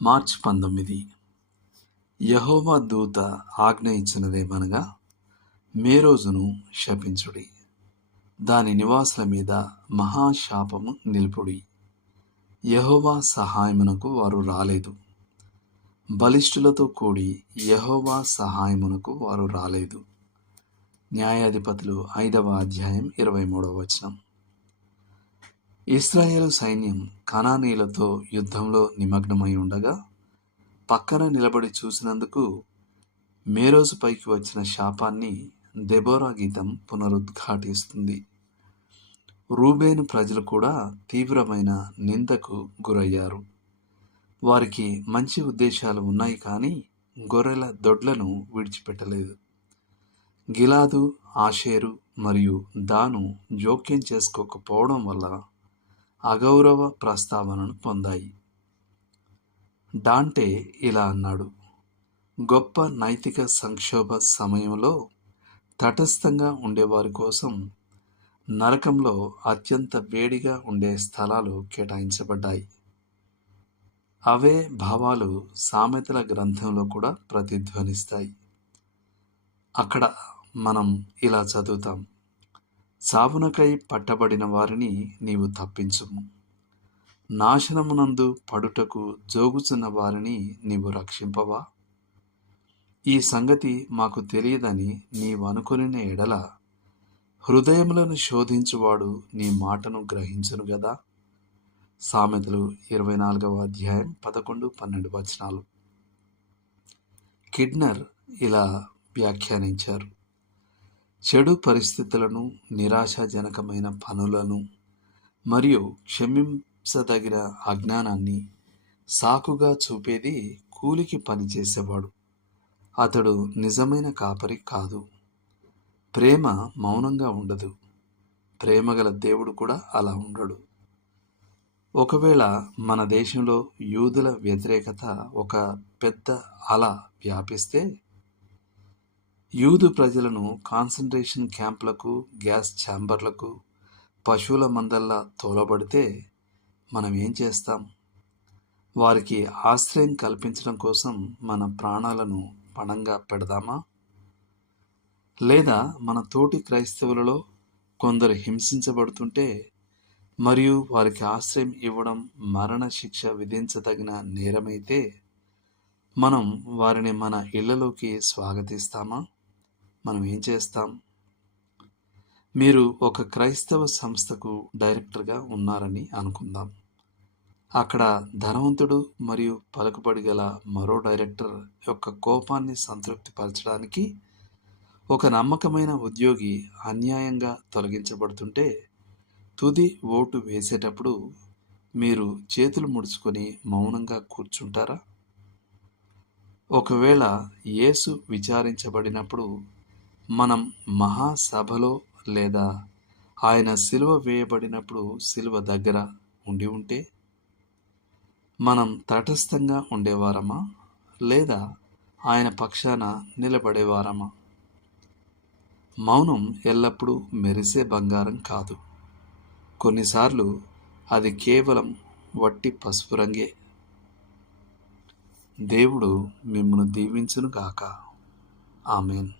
మార్చి 19. యెహోవా దూత ఆజ్ఞ ఇచ్చినదేమనగా, మేరోజును శపించుడి, దాని నివాసుల మీద మహాశాపము నిలుపుడి. యెహోవా సహాయమునకు వారు రాలేదు. బలిష్ఠులతో కూడి యెహోవా సహాయమునకు వారు రాలేదు. న్యాయాధిపతులు 5వ అధ్యాయం 23వ వచనం. ఇశ్రాయేలు సైన్యం కనానీయులతో యుద్ధంలో నిమగ్నమై ఉండగా పక్కన నిలబడి చూసినందుకు మేరోజు పైకి వచ్చిన శాపాన్ని దెబోరా గీతం పునరుద్ఘాటిస్తుంది. రూబేను ప్రజలు కూడా తీవ్రమైన నిందకు గురయ్యారు. వారికి మంచి ఉద్దేశాలు ఉన్నాయి, కానీ గొర్రెల దొడ్లను విడిచిపెట్టలేదు. గిలాదు, ఆషేరు మరియు దాను జోక్యం చేసుకోకపోవడం వల్ల అగౌరవ ప్రస్తావనను పొందాయి. డాంటే ఇలా అన్నాడు: గొప్ప నైతిక సంక్షోభ సమయంలో తటస్థంగా ఉండేవారి కోసం నరకంలో అత్యంత వేడిగా ఉండే స్థలాలు కేటాయించబడ్డాయి. అవే భావాలు సామెతల గ్రంథంలో కూడా ప్రతిధ్వనిస్తాయి. అక్కడ మనం ఇలా చదువుతాం: చావునకై పట్టబడిన వారిని నీవు తప్పించుము, నాశనమునందు పడుటకు జోగుచున్న వారిని నీవు రక్షింపవా? ఈ సంగతి మాకు తెలియదని నీవనుకొనిన ఎడల హృదయములను శోధించువాడు నీ మాటను గ్రహించును గదా. సామెతలు 24వ అధ్యాయం 11-12 వచనాలు. కిడ్నర్ ఇలా వ్యాఖ్యానించారు: చెడు పరిస్థితులను, నిరాశాజనకమైన పనులను మరియు క్షమించదగిన అజ్ఞానాన్ని సాకుగా చూపేది కూలికి పనిచేసేవాడు. అతడు నిజమైన కాపరి కాదు. ప్రేమ మౌనంగా ఉండదు. ప్రేమగల దేవుడు కూడా అలా ఉండడు. ఒకవేళ మన దేశంలో యూదుల వ్యతిరేకత ఒక పెద్ద అల వ్యాపిస్తే, యూదు ప్రజలను కాన్సంట్రేషన్ క్యాంపులకు, గ్యాస్ ఛాంబర్లకు, పశువుల మందల్లా తోలబడితే మనం ఏం చేస్తాం? వారికి ఆశ్రయం కల్పించడం కోసం మన ప్రాణాలను పణంగా పెడదామా? లేదా మన తోటి క్రైస్తవులలో కొందరు హింసించబడుతుంటే మరియు వారికి ఆశ్రయం ఇవ్వడం మరణ శిక్ష విధించదగిన నేరమైతే మనం వారిని మన ఇళ్లలోకి స్వాగతిస్తామా? మనం ఏం చేస్తాం? మీరు ఒక క్రైస్తవ సంస్థకు డైరెక్టర్గా ఉన్నారని అనుకుందాం. అక్కడ ధనవంతుడు మరియు పలుకుబడి గల మరో డైరెక్టర్ యొక్క కోపాన్ని సంతృప్తిపరచడానికి ఒక నమ్మకమైన ఉద్యోగి అన్యాయంగా తొలగించబడుతుంటే, తుది ఓటు వేసేటప్పుడు మీరు చేతులు ముడుచుకొని మౌనంగా కూర్చుంటారా? ఒకవేళ యేసు విచారించబడినప్పుడు మనం మహాసభలో లేదా ఆయన సిలువ వేయబడినప్పుడు సిలువ దగ్గర ఉండి ఉంటే మనం తటస్థంగా ఉండేవారమా లేదా ఆయన పక్షాన నిలబడేవారమా? మౌనం ఎల్లప్పుడూ మెరిసే బంగారం కాదు. కొన్నిసార్లు అది కేవలం వట్టి పసుపు రంగే. దేవుడు మిమ్మును దీవించును గాక. ఆమేన్.